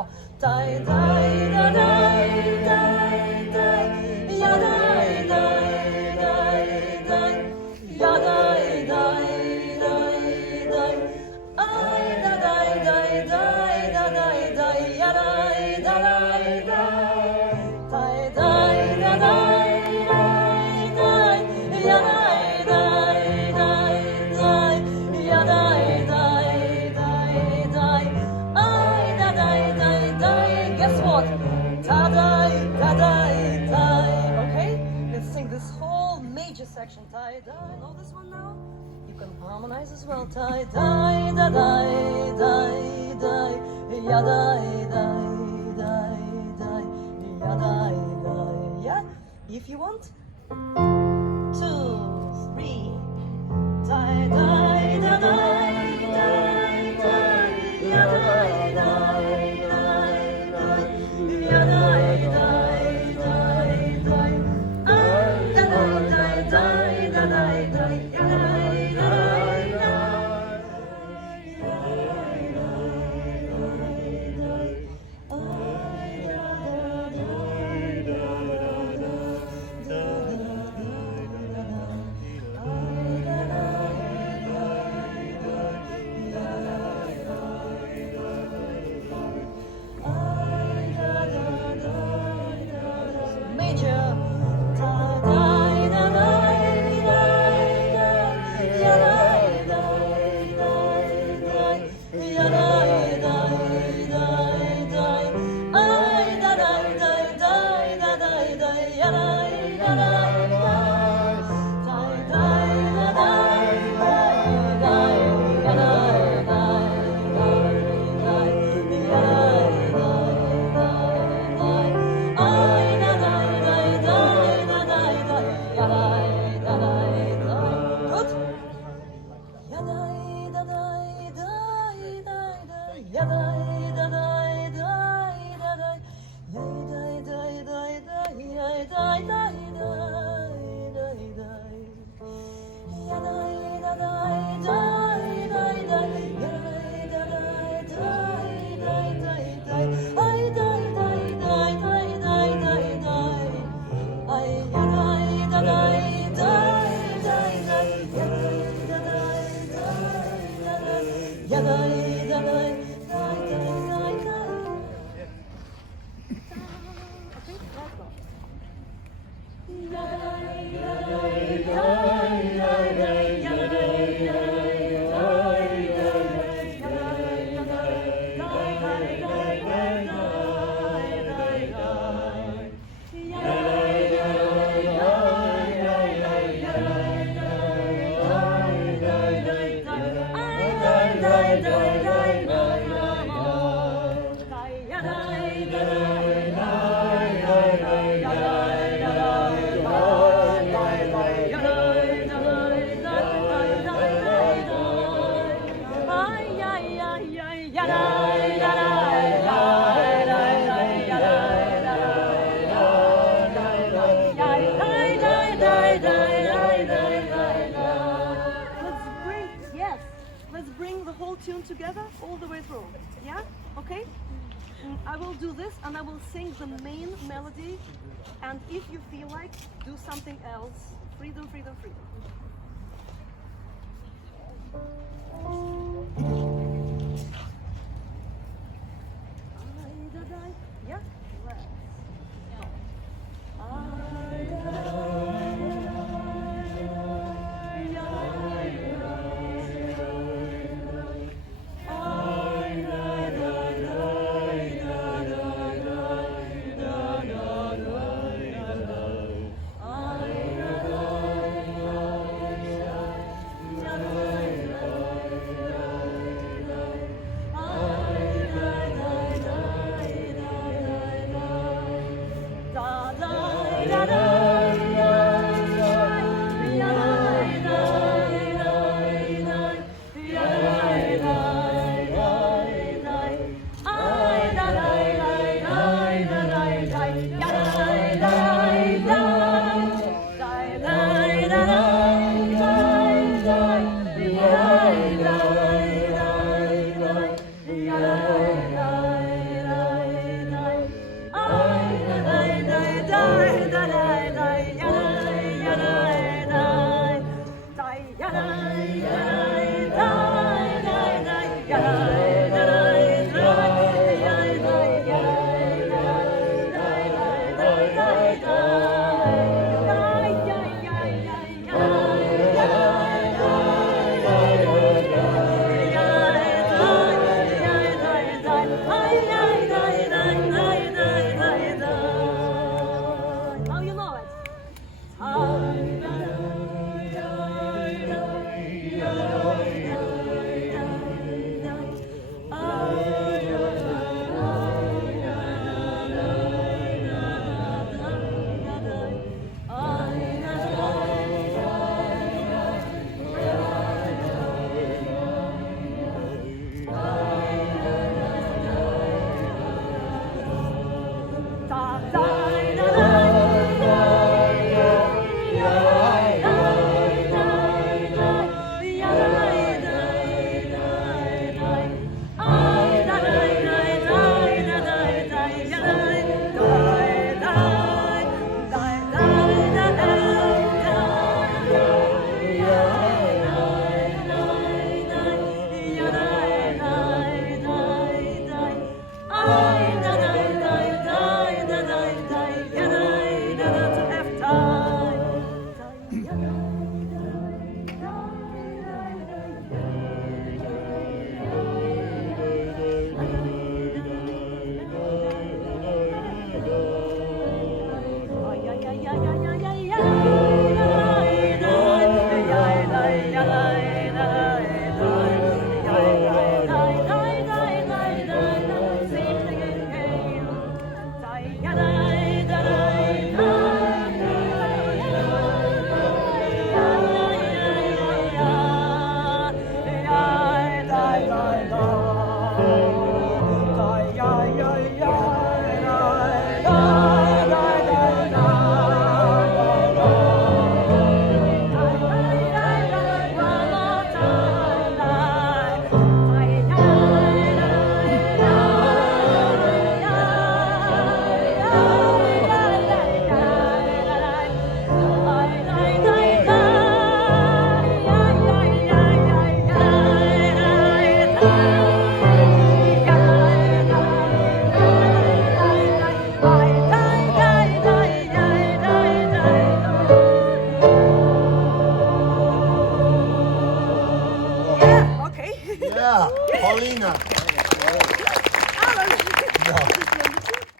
four. Die, die, da, die, die, die. Ya, die, die, die, die. Ya, die, die, die, die. Ay, da, die, die, die, da, die, die. Ya, die, da, die, die. Die, die, da, die, die, die. Ya, die, die, die, die. Ya, die, die, die, die. Ay, da, die, die, die. Guess what? Ta-die, ta-die, die. Okay? Let's sing this whole major section. Die, die. Know this one now? You can harmonize as well. Die, die, da, die, die, die. Ya, die, die, die, die. Ya, die, die. Yeah? If you want. 2, 3. Die, die, da, die, die, die. Ya, die, die, die, die. Ya, die, die, die, die. Ay, da, die, die, da, die, die. Ya, die, die, die. Major. Let's bring the whole tune together all the way through. Yeah? Okay? I will do this and I will sing the main melody, and if you feel like, do something else. Freedom, freedom, freedom. Yeah? Let's day day